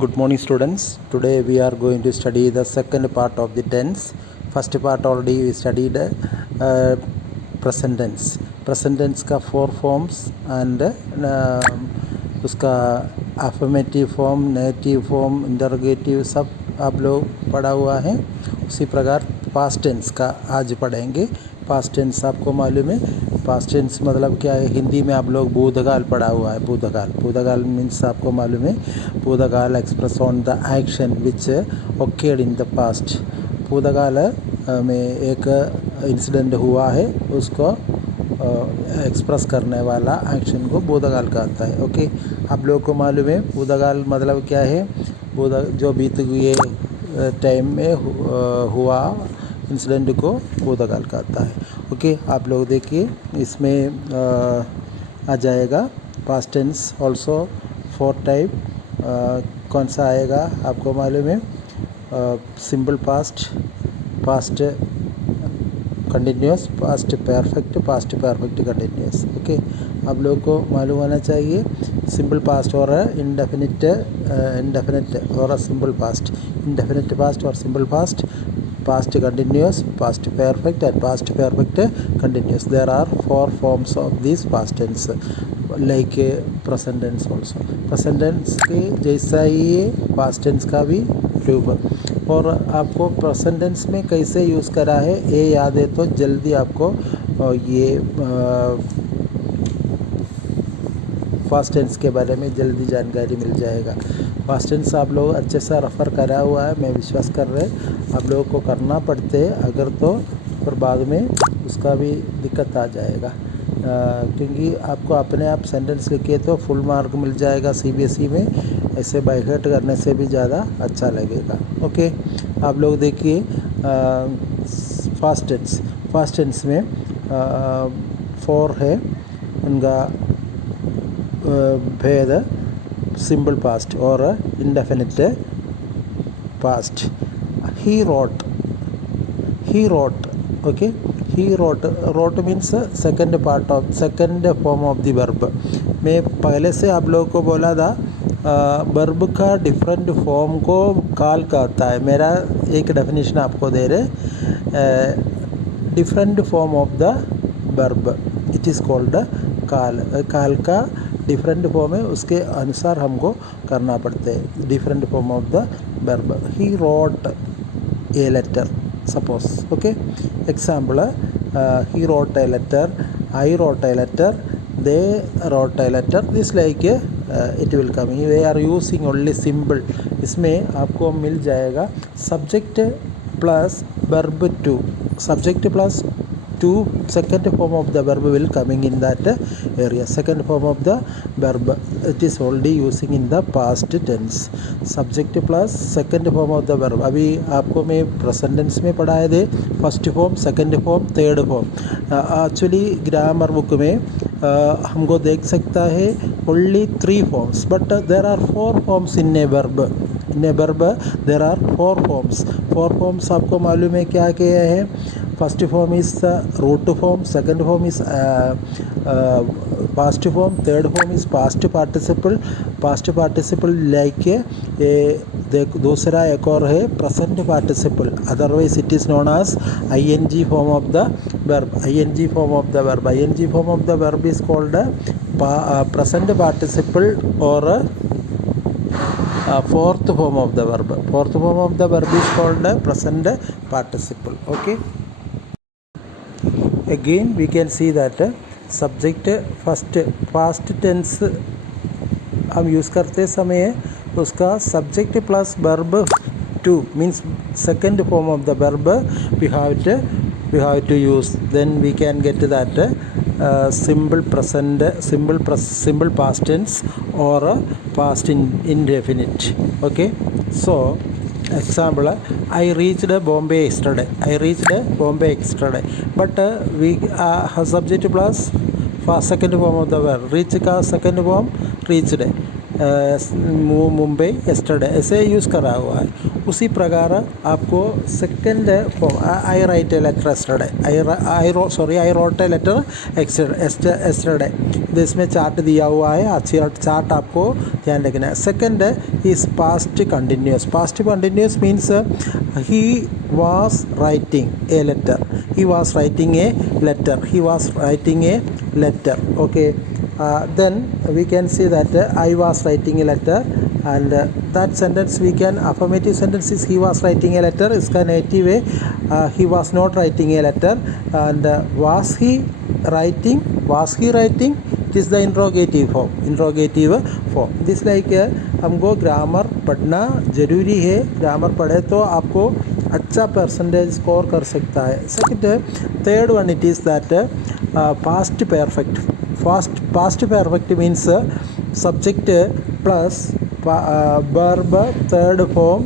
Good morning, students. Today we are going to study the second part of the tense. First part already we studied present tense. Present tense का four forms and उसका affirmative form, negative form, interrogative सब आप लोग पढ़ा हुआ है. उसी प्रकार past tense का आज पढ़ेंगे. past tense आपको मालूम है. पास्ट टेंस मतलब क्या है? हिंदी में आप लोग भूतकाल पढ़ा हुआ है. भूतकाल मीन्स आपको मालूम है. भूतकाल express on the action which occurred in the past. भूतकाल में एक इंसिडेंट हुआ है, उसको एक्सप्रेस करने वाला एक्शन को भूतकाल कहता है. ओके, आप लोगों को मालूम है भूतकाल मतलब क्या है? जो बीत हुए टाइम में हुआ इंसिडेंट को भूतकाल कहता है. ओके, आप लोग देखिए इसमें आ जाएगा पास्ट टेंस ऑल्सो 4 टाइप. कौन सा आएगा आपको मालूम है? Simple past, past continuous, past perfect continuous. Okay, आप लोगों को मालूम होना चाहिए सिंपल पास्ट और इंडेफिनिट और सिंपल पास्ट. इंडेफिनिट पास्ट और simple past, past continuous, past perfect and past perfect continuous. There are 4 forms of this past tense like present tense also. present tense के जैसा ही ये past tense का भी रूप. और आपको present tense में कैसे यूज़ करा है ये याद है तो जल्दी आपको ये फास्ट टेंस के बारे में जल्दी जानकारी मिल जाएगा. फास्ट टेंस आप लोग अच्छे से रेफ़र करा हुआ है, मैं विश्वास कर रहे. आप लोगों को करना पड़ते अगर तो फिर बाद में उसका भी दिक्कत आ जाएगा. क्योंकि आपको अपने आप सेंटेंस लिखे तो फुल मार्क मिल जाएगा सीबीएसई में. ऐसे बाय हार्ट करने से भी ज़्यादा अच्छा लगेगा. ओके, आप लोग देखिए फास्ट टेंस में 4 है उनका भेद. सिंपल पास्ट और indefinite past. he wrote. Okay, he wrote means second form of the verb. मैं पहले से आप लोगों को बोला था वर्ब का डिफरेंट फॉर्म को काल कहता है. मेरा एक डेफिनेशन आपको दे रहे. Different form of the verb it is called काल का डिफरेंट फॉर्म है, उसके अनुसार हमको करना पड़ता है. Different form of the verb. He wrote a letter suppose. Okay, example, he wrote a letter, I wrote a letter, they wrote a letter. This like it will come. They are using only symbol. इसमें आपको मिल जाएगा subject plus verb to. subject plus to second form of the verb will coming in that area. Second form of the verb it is already using in the past tense. subject plus second form of the verb. अभी आपको मैं present tense में पढ़ाए थे first form, second form, third form. Actually grammar book में हमको देख सकता है only 3 forms but there are 4 forms in a verb. in a verb there are 4 forms. 4 forms आपको मालूम है क्या क्या है? First form is root form, second form is past form, third form is past participle like दूसरा एक और है present participle. Otherwise it is known as ING form of the verb. ING form of the verb. ING form of the verb is called present participle और fourth form of the verb. Fourth form of the verb is called present participle. Okay, again we can see that subject first past tense हम यूज़ करते समय उसका subject plus verb to means second form of the verb we have to use. Then we can get that simple past tense or past indefinite. Okay, so example, I reached Bombay yesterday. But we have subject plus second form of the verb. reach का second form reached. Mumbai yesterday ऐसे use करा हुआ है. उसी प्रकार आपको second form I write a letter yesterday I wrote a letter yesterday, इसमें chart दिया हुआ है, अच्छी चार्ट आपको ध्यान रखना है। Second is past continuous means he was writing a letter, he was writing a letter, okay. Then we can see that I was writing a letter, and that sentence we can, affirmative sentence is he was writing a letter, इसका negative है he was not writing a letter, and was he writing, it is the interrogative form. This like हमको ग्रामर पढ़ना ज़रूरी है, ग्रामर पढ़े तो आपको अच्छा परसेंटेज स्कोर कर सकता है। Second third one it is that past perfect means subject plus verb third form,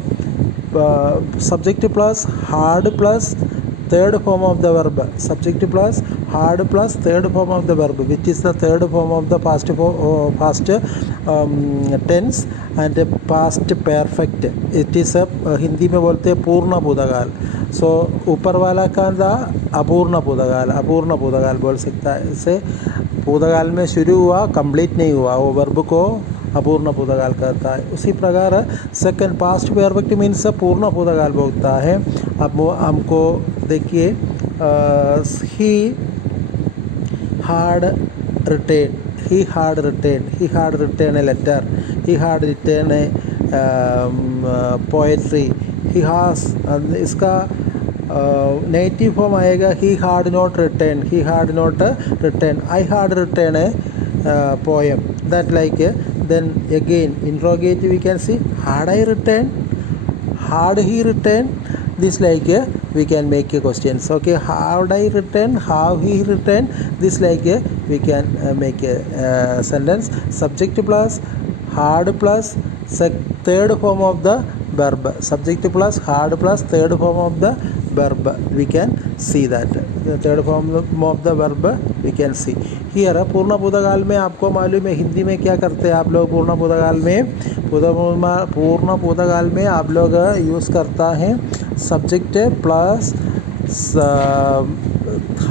subject plus had plus third form of the verb, subject plus hard plus third form of the verb, which is the third form of the past tense and past perfect. It is a Hindi में बोलते हैं पूर्ण भूतकाल। सो ऊपर वाला का था अपूर्ण भूतकाल बोल सकता है। इसे भूतकाल में शुरू हुआ, कंप्लीट नहीं हुआ, वो वर्ब को अपूर्ण भूतकाल करता है। उसी प्रकार सेकंड पास्ट परफेक्ट मीन्स पूर्ण भूतकाल बोलता है। अब हमको देखिए he had written a letter, he had written a poetry, he has, इसका नेगेटिव फॉर्म आएगा he had not written, I had written a poem, that like then again interrogative we can see had I written, had he written, this like we can make a questions, okay. Had I written, have he written, this like we can make a sentence. Subject plus hard plus third form of the verb, subject plus hard plus third form of the verb, we can see that the third form of the verb we can see here. पूर्ण भूतकाल में आपको मालूम है हिंदी में क्या करते हैं आप लोग, पूर्ण भूतकाल में आप लोग यूज़ करता है subject plus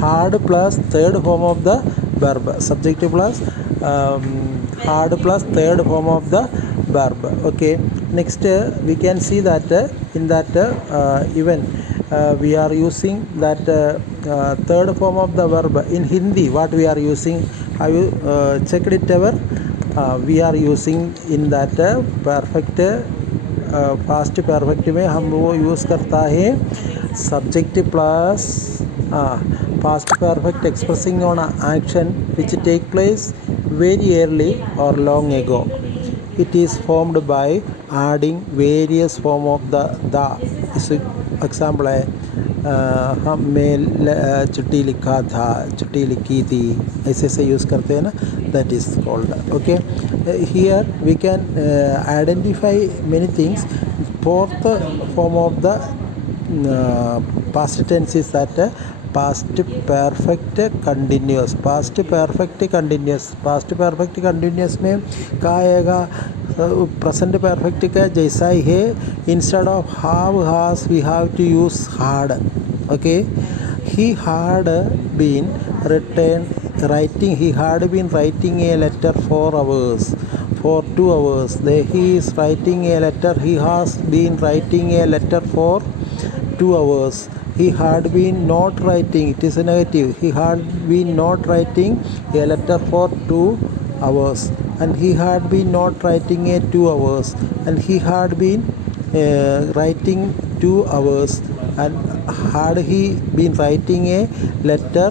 had plus third form of the verb, subject plus hard plus third form of the verb, okay. Next we can see that in that even we are using that third form of the verb in Hindi. What we are using, have you checked it ever? We are using in that perfect past perfect में हम वो यूज़ करता है subject plus past perfect expressing on an action which take place very early or long ago. It is formed by adding various form of the इस एग्जाम्पल है मैं चिट्ठी लिखा था, चिट्ठी लिखी थी, ऐसे से यूज़ करते हैं ना, that is called, okay. Here we can identify many things. Fourth form of the past tense is that past perfect continuous में क्या आएगा, प्रेजेंट परफेक्ट का जैसा ही है, instead of have has we have to use had, okay. He had been writing a letter for 2 hours. He is writing a letter, he has been writing a letter for 2 hours. He had been not writing, it is a negative, he had been not writing a letter for 2 hours, and he had been not writing a 2 hours, and he had been writing 2 hours, and had he been writing a letter,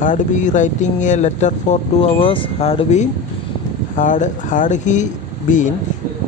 had he writing a letter for 2 hours, had he been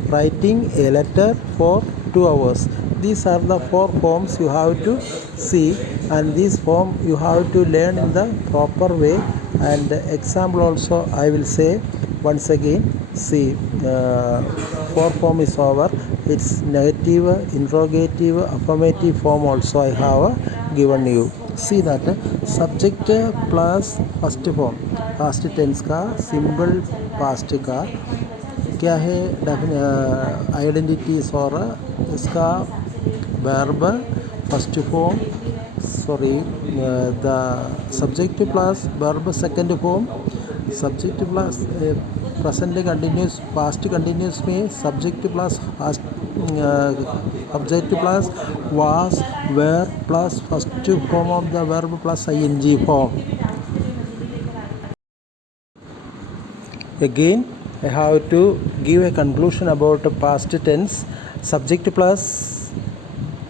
writing a letter for 2 hours. These are the 4 forms you have to see, and this form you have to learn in the proper way. And example also I will say once again. See, 4 form is over. It's negative, interrogative, affirmative form also I have given you. See that subject plus first form, past tense का simple past का क्या है आइडेंटिटीज और इसका verb first form, the subject plus verb second form, subject plus present continuous past continuous में subject plus object plus was were plus first form of the verb plus ing form. Again, I have to give a conclusion about past tense. Subject plus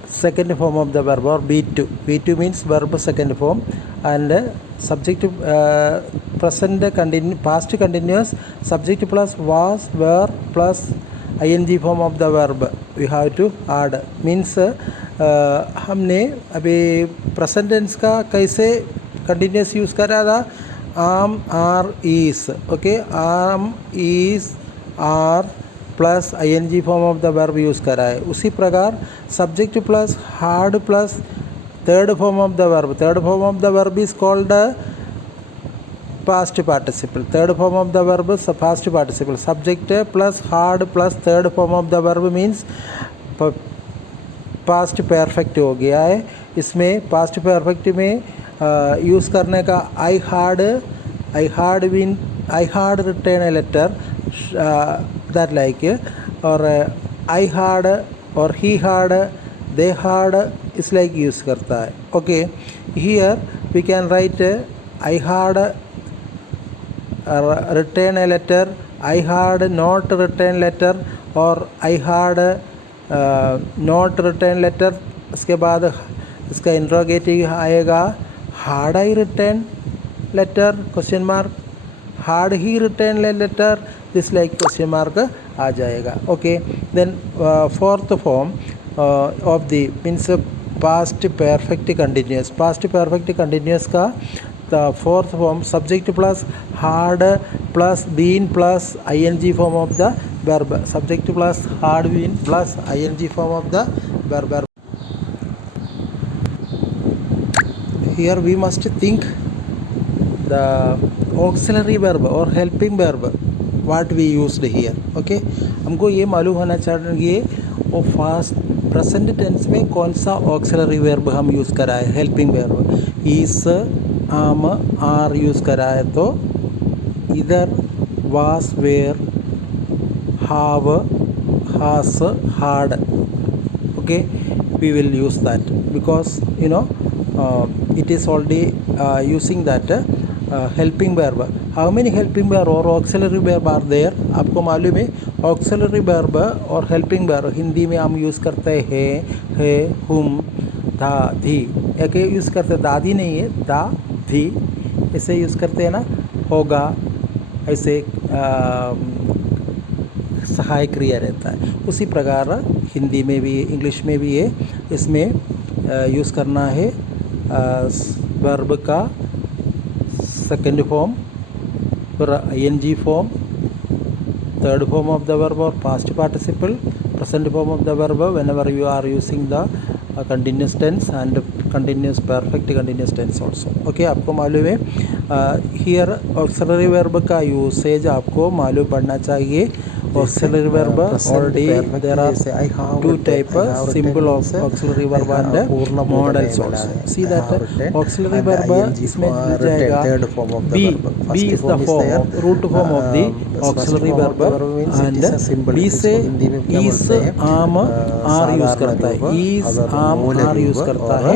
second form of the verb or V2. V2 means verb second form, and subject present past continuous subject plus was were plus ing form of the verb we have to add. Means हमने अभी present tense का कैसे continuous use करा था, am are is. Okay, am is are plus ing form of the verb use करा है. उसी प्रकार subject plus had plus third form of the verb. Third form of the verb is called past participle. Third form of the verb past participle. Subject plus had plus third form of the verb means past perfect हो गया है. इसमें past perfect में use करने का I had written a letter that like, or I had or he had, they had is like use करता है. Okay, here we can write I had return a letter, I had not written letter, or I had not written letter. इसके बाद इसका इंट्रोगेटिव आएगा had I written letter question mark, had he written a letter, this like question mark आ जाएगा. Okay, then fourth form of the means past perfect continuous. Past perfect continuous का the fourth form subject plus had plus been plus ing form of the verb. Subject plus had been plus ing form of the verb. Here we must think the auxiliary verb और helping verb what we used here. Okay, हमको ये मालूम होना चाहिए वो fast present tense में कौन सा ऑक्सिलरी वर्ब हम यूज़ करा है. हेल्पिंग वर्ब इस आम आर यूज़ करा है तो इधर वास were have has had. Okay, we will use that because you know it is already using that helping verb. How many helping verb or auxiliary verb are there? आपको मालूम है auxiliary verb और helping verb Hindi में हम यूज़ करते हैं है, हुम, धा, धी. एक यूज़ करते हैं, दादी नहीं है, दा, धी ऐसे यूज़ करते हैं ना. होगा ऐसे सहायक क्रिया रहता है. उसी प्रकार हिंदी में भी इंग्लिश में भी है. इसमें यूज़ करना है वर्ब का सेकेंड फॉर्म फिर ing form, third form of the verb और past participle, present form of the verb whenever you are using the continuous tense and continuous perfect continuous tense also. Okay, आपको मालूम है here auxiliary verb का यूसेज आपको मालूम पड़ना चाहिए. Auxiliary verb already there are two type symbol of auxiliary verb and models also. See that auxiliary verb इसमें मिल जाएगा be. Be is the form root form of the auxiliary verb and be से is am are use करता है. is am are use करता है.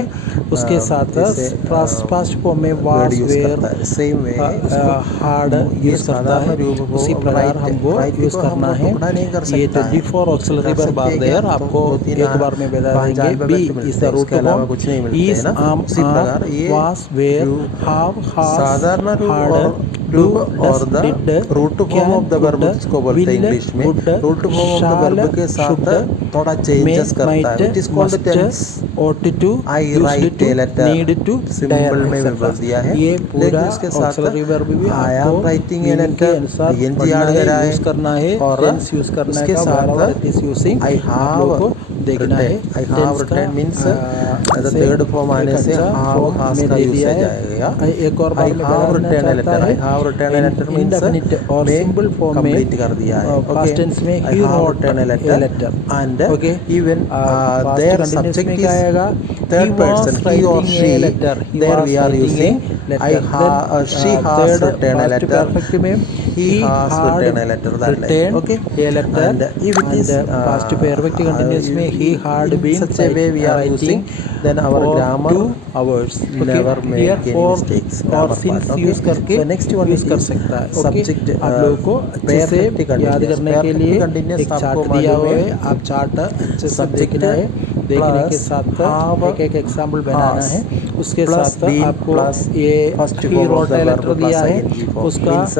उसके साथ past form में was were hard यूज़ करता है. उसी प्रकार हमको यूज़ करना है. ये 24 ऑक्सिलरी वर्ब आर देयर. आपको एक बार में बता देंगे. Be is the root form, is am are was were have has had do और the root form of the verb इसको बोलते हैं इंग्लिश में. Root form of the verb के साथ थोड़ा चेंजेस करता है. It is called tense. ought to, I write a letter, need to, symbol में बोल दिया है. ये पूरा ऑक्सिलरी वर्ब भी I am writing a letter ing add करना है और यूज़ करना है. इसके साथ I have देखना है. I have written means third form आने से have has का यूज़ हो जाएगा. एक और बार I have written a letter. I have have written a letter means indefinite और में सिंपल फॉर्म में कंप्लीट कर दिया है. पास्ट टेंस में I he have wrote written a a letter letter. and Okay. even past their continuous में subject क्या is आएगा? third person, he or writing she. a letter. He There was we are writing using a letter. she has third written a past letter. perfect में He has had written a letter. That like, written okay. a letter. And if it is past perfect continuous में he had in been such a way we are writing using, then our for grammar 2 hours. never make Here any for mistakes. और Grammar since part. Okay. Use करके So next one use कर is सकता है. subject आप लोगों को अच्छे से perfect याद continuous. करने के Perfect लिए continuous एक आपको चार्ट दिया मालूम हुआ है. है. आप चार्ट अच्छे से Subject देखना है. देखने के plus साथ have एक एग्जाम्पल बनाना has है. उसके plus साथ been आपको plus ये first he form of wrote the a verb letter plus दिया है. ing form उसका means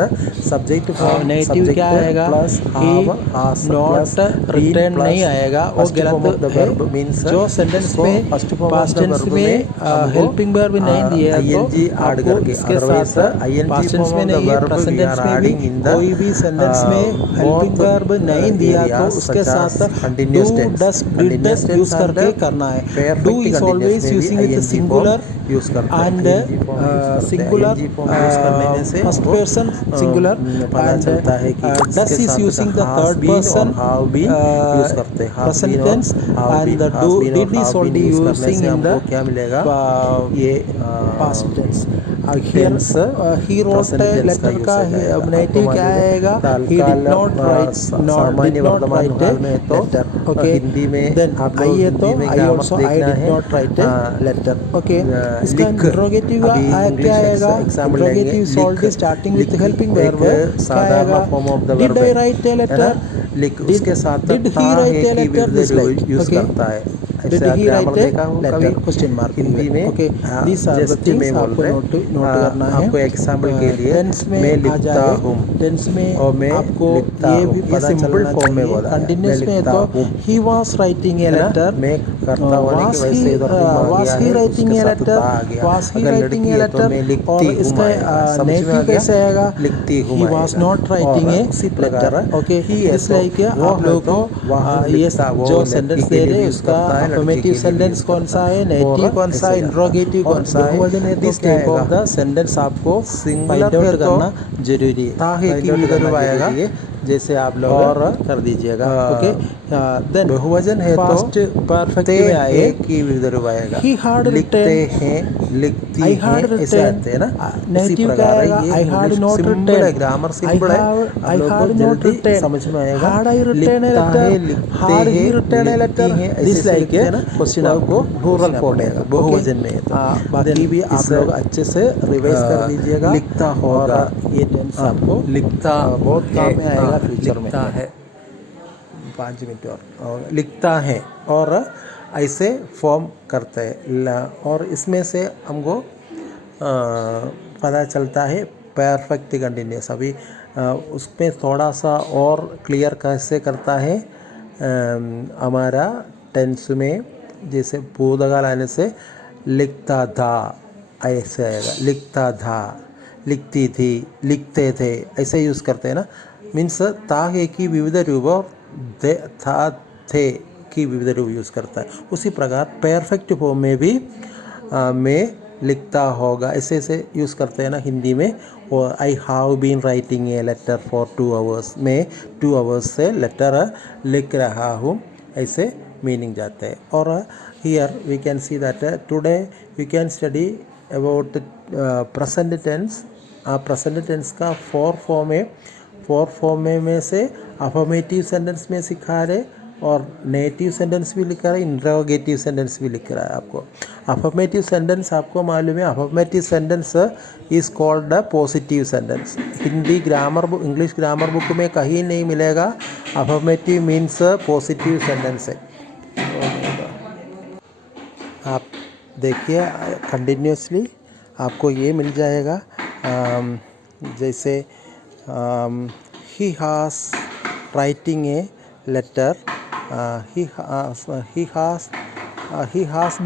subject form native subject क्या आएगा? plus he have has plus not been return plus नहीं आएगा. वो first form of गलत the है. verb means जो सेंटेंस उसको में first form of past the tense verb में हमको हेल्पिंग वर्ब नहीं दिया है तो ing add आपको करके, इसके otherwise साथ ing पास्ट टेंस form में of the नहीं है, verb present we tense are में भी adding in the कोई भी सेंटेंस में हेल्पिंग both वर्ब नहीं दिया तो areas उसके such as साथ continuous do tense. Does did Continuous tense use करके and करना है. perfect do is continuous always में भी using with ing singular form use करते हैं. and ing form यूज करते हैं. singular ing form यूज करने से first हमको person singular पता and चलता है कि does इसके is साथ using the has third been person और have been यूज करते हैं. has present been और tense have and been, the has been और did is have been already use करने using से in the हमको क्या मिलेगा? ये past tense. Here tense he wrote present a tense letter use का हो जाएगा. नेटिव आपको क्या मालूम है आएगा? he तात्काल did not write सामान्य वर्तमान काल में तो letter. Okay. हिंदी में then आप लोग आइए तो हिंदी में I ग्रामर also I देखना did है. not write a letter. Okay. इसका लिख इंट्रोगेटिव अभी क्या इंग्लिश आएगा? एग्जाम्पल लेंगे. Interrogative already starting with helping verb एक क्या साधारण आएगा? Form of the did verb I है राइट ए ना. लेटर? लिख उसके साथ डिड ता ही राइट है ए कि लेटर? दिस लाइक यूज करता है. Did ऐसे he ग्रामर write a देखा हो कभी letter? Question mark. हिंदी में. Okay. These are the just things मैं बोल आपको रहे नोट करना है. आपको एग्जाम्पल के लिए टेंस में मैं आ लिखता जाए. हूँ टेंस में और मैं आपको लिखता ये हूँ. भी ये पता सिंपल चलना फॉर्म में चाहिए. बोला है. मैं कंटिन्यूस में लिखता तो हूँ he was writing a है ना. letter. मैं करता होने की वजह से इधर हूँ आ was गया he है. writing उसके a साथ letter? ता आ गया. Was he अगर writing लड़की a है तो letter? मैं और लिखती हूँ इसका आएगा. समझ में आ नेटिव गया. कैसे आएगा? लिखती हूँ he was not writing a उसी प्रकार letter. Okay. ही है इस तो लाइक वो आप है लोगों तो को वहाँ ये लिखता वो जो लड़की सेंटेंस के दे लिए रहे भी हैं यूज उसका करता है, लड़के अफर्मेटिव के लिए भी सेंटेंस यूज कौन करता सा है, है. नेटिव और कौन सा ऐसे है, इंट्रोगेटिव और कौन सा है. बहुवचन है तो दिस क्या टाइप आएगा? ऑफ द सेंटेंस आपको सिंगुलर फाइंड आउट है तो करना जरूरी है. ता है कि फाइंड आउट विधर्व करना आएगा. जरूरी है. जैसे आप लोग और कर दीजिएगा. ओके. देन बहुवचन है तो पास्ट परफेक्ट ते में है आए. की विधर्व आएगा. He had लिखते written. हैं, लिखती I हैं, had ऐसे written. आते हैं ना. उसी नेटिव क्या प्रकार है आएगा? ये. I had English not simple है, written. ग्रामर I सिंपल है. have आप I लोग को had not जल्दी written. समझ में आएगा. Had I written a लिखता letter? है, लिखते Had he हैं, written a लिखती letter? हैं, This ऐसे से like लिखते हैं ना. क्वेश्चन वो आपको प्लूरल फॉर्म है, बहुवचन में है तो. बाकी भी आप लोग अच्छे से रिवाइज कर दीजिएगा. लिखता होगा. और ये टेंस आपको लिखता बहुत काम में आएगा फ्यूचर में. लिखता है. 5 मिनट और लिखता है और ऐसे फॉर्म करते हैं. और इसमें से हमको पता चलता है परफेक्ट कंटिन्यूस. अभी उसमें थोड़ा सा और क्लियर कैसे करता है हमारा टेंस में. जैसे भूतकाल आने से लिखता था ऐसे आएगा. लिखता था, लिखती थी, लिखते थे, ऐसे यूज़ करते हैं ना. मीन्स ता है कि विविध रूप और था थे की विविध रूप यूज़ करता है. उसी प्रकार परफेक्ट फॉर्म में भी मैं लिखता होगा ऐसे ऐसे यूज़ करते हैं ना हिंदी में. और I have been writing a letter for 2 hours. मैं 2 आवर्स से लेटर लिख रहा हूँ, ऐसे मीनिंग जाते हैं. और here we can see that today we can study about present tense. Present tense का 4 फॉर्म है. 4 फॉर्म में से अफर्मेटिव सेंटेंस में सिखा रहे और नेटिव सेंटेंस भी लिख रहा है, इंट्रोगेटिव सेंटेंस भी लिख रहा है आपको. अफर्मेटिव सेंटेंस आपको मालूम है. Affirmative sentence is called a positive sentence. Hindi grammar book, English grammar book में कहीं नहीं मिलेगा. अफर्मेटिव मीन्स पॉजिटिव सेंटेंस है. आप देखिए कंटिन्यूसली आपको ये मिल जाएगा. जैसे he has writing a letter. He has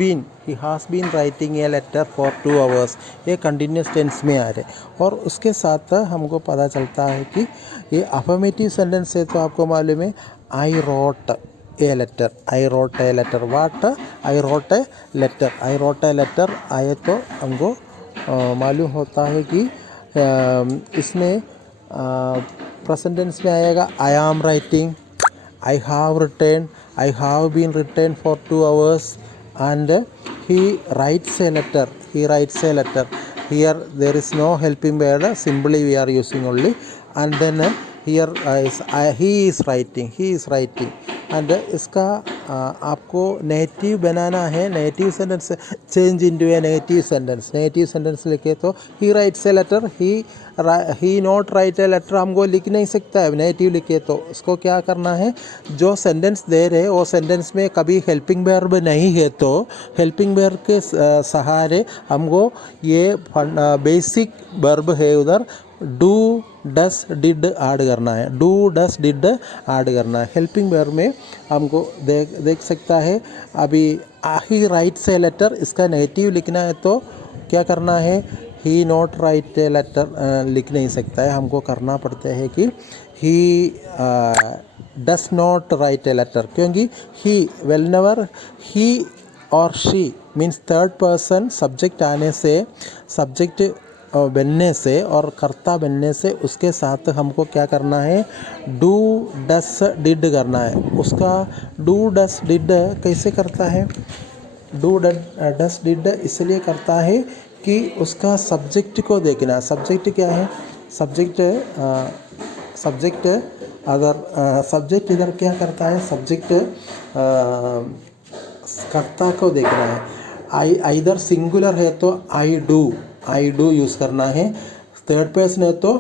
been writing a letter for 2 hours. ये कंटिन्यूस टेंस में आ रहे. और उसके साथ हमको पता चलता है कि ये अफर्मेटिव सेंटेंस है तो आपको मालूम है I wrote a letter. I wrote a letter. What? I wrote a letter. I wrote a letter आए तो हमको मालूम होता है कि इसमें प्रेजेंट टेंस में आएगा आई am writing, I have written, I have been written for 2 hours, and he writes a letter. He writes a letter. Here there is no helping verb. Simply we are using only. And then here he is writing. He is writing. And इसका आपको negative बनाना है. Negative sentence change into a negative sentence. Negative sentence लिखे तो he writes a letter, he not write a letter हमको लिख नहीं सकता है. नेगेटिव लिखे तो उसको क्या करना है, जो सेंटेंस दे रहे वो सेंटेंस में कभी हेल्पिंग वर्ब नहीं है तो हेल्पिंग वर्ब के सहारे हमको ये बेसिक वर्ब है उधर डू डस डिड ऐड करना है. डू डस डिड ऐड करना है. हेल्पिंग वर्ब में हमको देख सकता है अभी ही राइट्स ए लेटर, इसका नेगेटिव लिखना है तो क्या करना है, he not write a letter लिख नहीं सकता है. हमको करना पड़ता है कि he does not write a letter, क्योंकि ही वेलनेवर ही और she means third person subject आने से, सब्जेक्ट बनने से और कर्ता बनने से उसके साथ हमको क्या करना है, डू डस डिड करना है. उसका डू डस डिड कैसे करता है, डू डस डिड इसलिए करता है कि उसका सब्जेक्ट को देखना. सब्जेक्ट क्या है, सब्जेक्ट अगर सब्जेक्ट इधर क्या करता है, सब्जेक्ट कर्ता को देखना है. आई इधर सिंगुलर है तो आई डू यूज़ करना है. थर्ड पर्सन है तो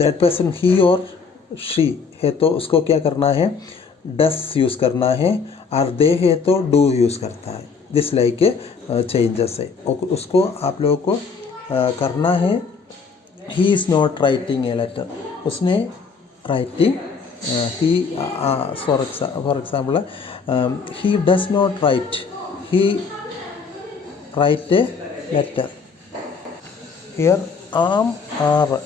थर्ड पर्सन ही और शी है तो उसको क्या करना है, डस यूज़ करना है. और दे है तो डू यूज़ करता है. दिस लाइक चेंजेस है. उसको आप लोगों को करना है. He is not writing a letter, उसने राइटिंग ही for example he does not write, he write a letter. Here am are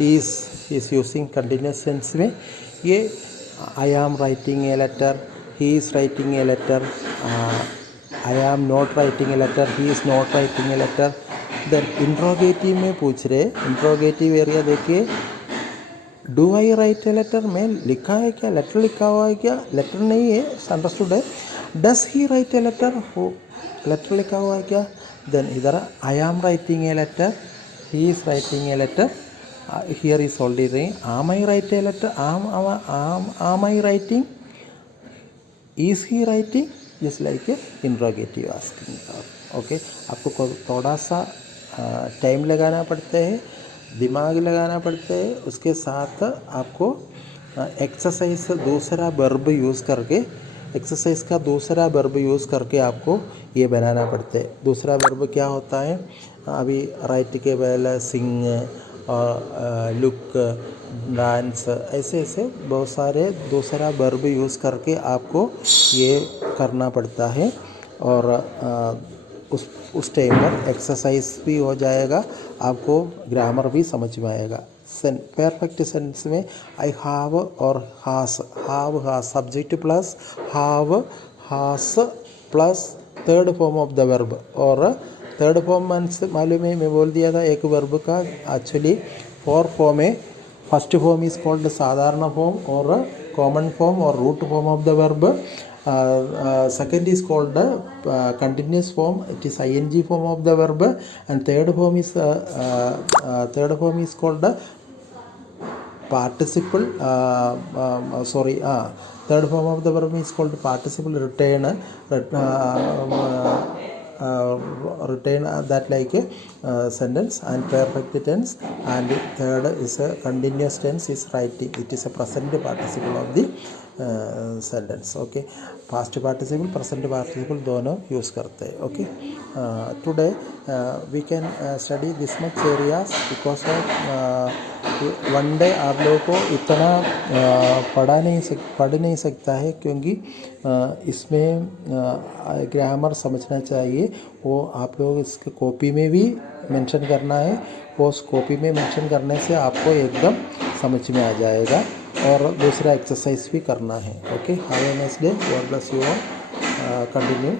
is using continuous tense में ये I am writing a letter, he is writing a letter, I am not writing a letter, he is not writing a letter. then interrogative में पूछ रहे, interrogative area देखिए, do I write a letter में लिखा है क्या, लेटर लिखा हुआ है क्या, लेटर नहीं है, अंडरस्टूड है. Does he write a letter, हो लेटर लिखा हुआ है क्या. देन इधर I am writing a letter, he is writing a letter. Here is already written, am I write a letter, am I writing, is he writing, just like a interrogative asking. Okay, आपको थोड़ा सा टाइम लगाना पड़ता है, दिमाग लगाना पड़ता है. उसके साथ आपको एक्सरसाइज दूसरा वर्ब यूज़ करके, एक्सरसाइज का दूसरा वर्ब यूज़ करके आपको ये बनाना पड़ता है. दूसरा वर्ब क्या होता है, अभी राइट के पहले सिंग और लुक, डांस, ऐसे बहुत सारे दूसरा वर्ब यूज़ करके आपको ये करना पड़ता है. और उस टाइम पर एक्सरसाइज भी हो जाएगा, आपको ग्रामर भी समझ में आएगा. परफेक्ट सेंस में आई हैव और has, have has subject plus have has plus third form of the verb. और थर्ड फॉर्म मालूम है, मैं बोल दिया था एक वर्ब का एक्चुअली 4 फॉर्म है. फर्स्ट फॉर्म इज़ कॉल्ड साधारण फॉर्म और कॉमन फॉर्म और root form of the verb. Second is called continuous form, it is ing form of the verb. And third form is called participle, third form of the verb is called participle return, return that like a sentence. And perfect tense, and third is a continuous tense is writing, it is a present participle of the sentence. Okay, past participle, present participle दोनों यूज़ करते हैं. Okay, today we can study this much areas because of one day आप लोगों को इतना पढ़ नहीं सकता है, क्योंकि इसमें ग्रामर समझना चाहिए. वो आप लोग इसके कॉपी में भी मेंशन करना है. वो उस कॉपी में मेंशन करने से आपको एकदम समझ में आ जाएगा. और दूसरा एक्सरसाइज भी करना है. Okay, have a nice day, God bless you all. Continue.